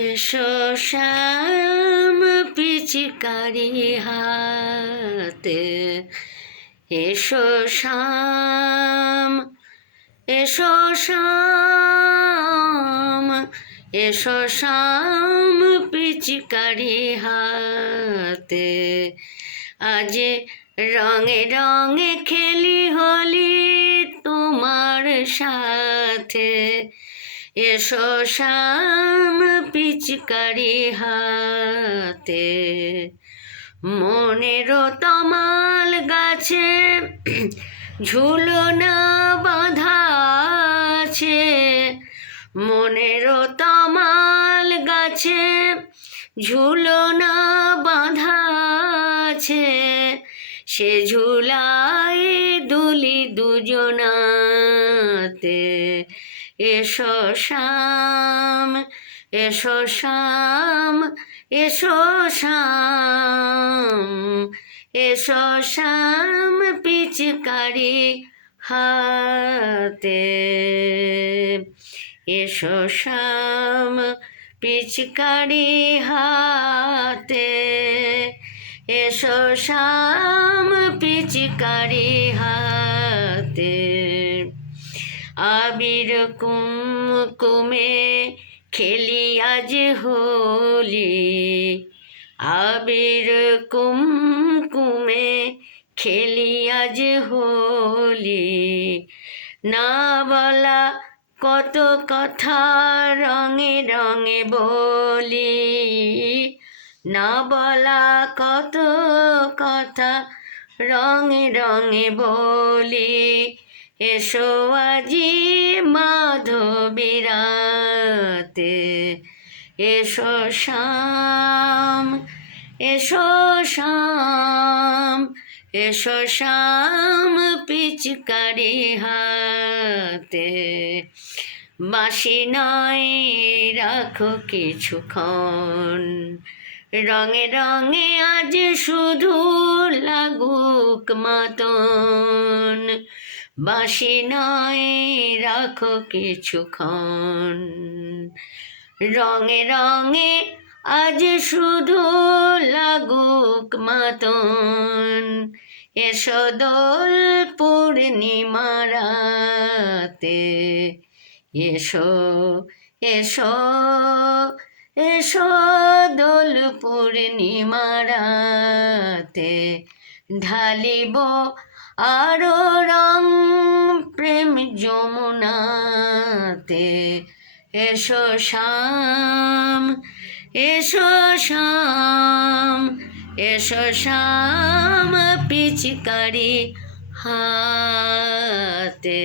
এসো শ্যাম পিচকারি হাতে, এসো শ্যাম, এসো শ্যাম, এসো শ্যাম পিচকারি হাতে। আজ রঙে রঙে খেলি হোলি তোমার সাথে, এসো শ্যাম পিচকারি হাতে। মনেরও তমাল গাছে ঝুলনা বাঁধা আছে, মনেরও তমাল গাছে ঝুলনা বাঁধা আছে, সে ঝুলাই দুলি দুজনাতে। এসো শ্যাম, এসো শ্যাম, এসো শ্যাম, এসো শ্যাম পিচকারি হাতে, এসো শ্যাম পিচকারি হাতে, এসো শ্যাম পিচকারি হাতে। আবির কুমকুমে খেলি আজ হোলি, আবির কুমকুমে খেলি আজ হোলি। না বলা কত কথা রঙে রঙে বলি, না বলা কত কথা রঙে রঙে বলি। এসো আজি মাধবীরাতে, এসো শ্যাম, এসো শ্যাম, এসো শ্যাম পিচকারি হাতে। বাঁশি নয় রাখো কিছুক্ষণ, রঙে রঙে আজ শুধু লাগুক মাতন। বাঁশি নয় রাখো কিছুক্ষণ, রঙে রঙে আজ শুধু লাগুক মাতন। এসো দোল পূর্ণিমা রাতে, এসো, এসো, এসো দোল পূর্ণিমা রাতে। ঢালিব আরো রং প্রেম যমুনাতে। এসো শ্যাম, এসো শ্যাম, এসো শ্যাম পিচকারি হাতে।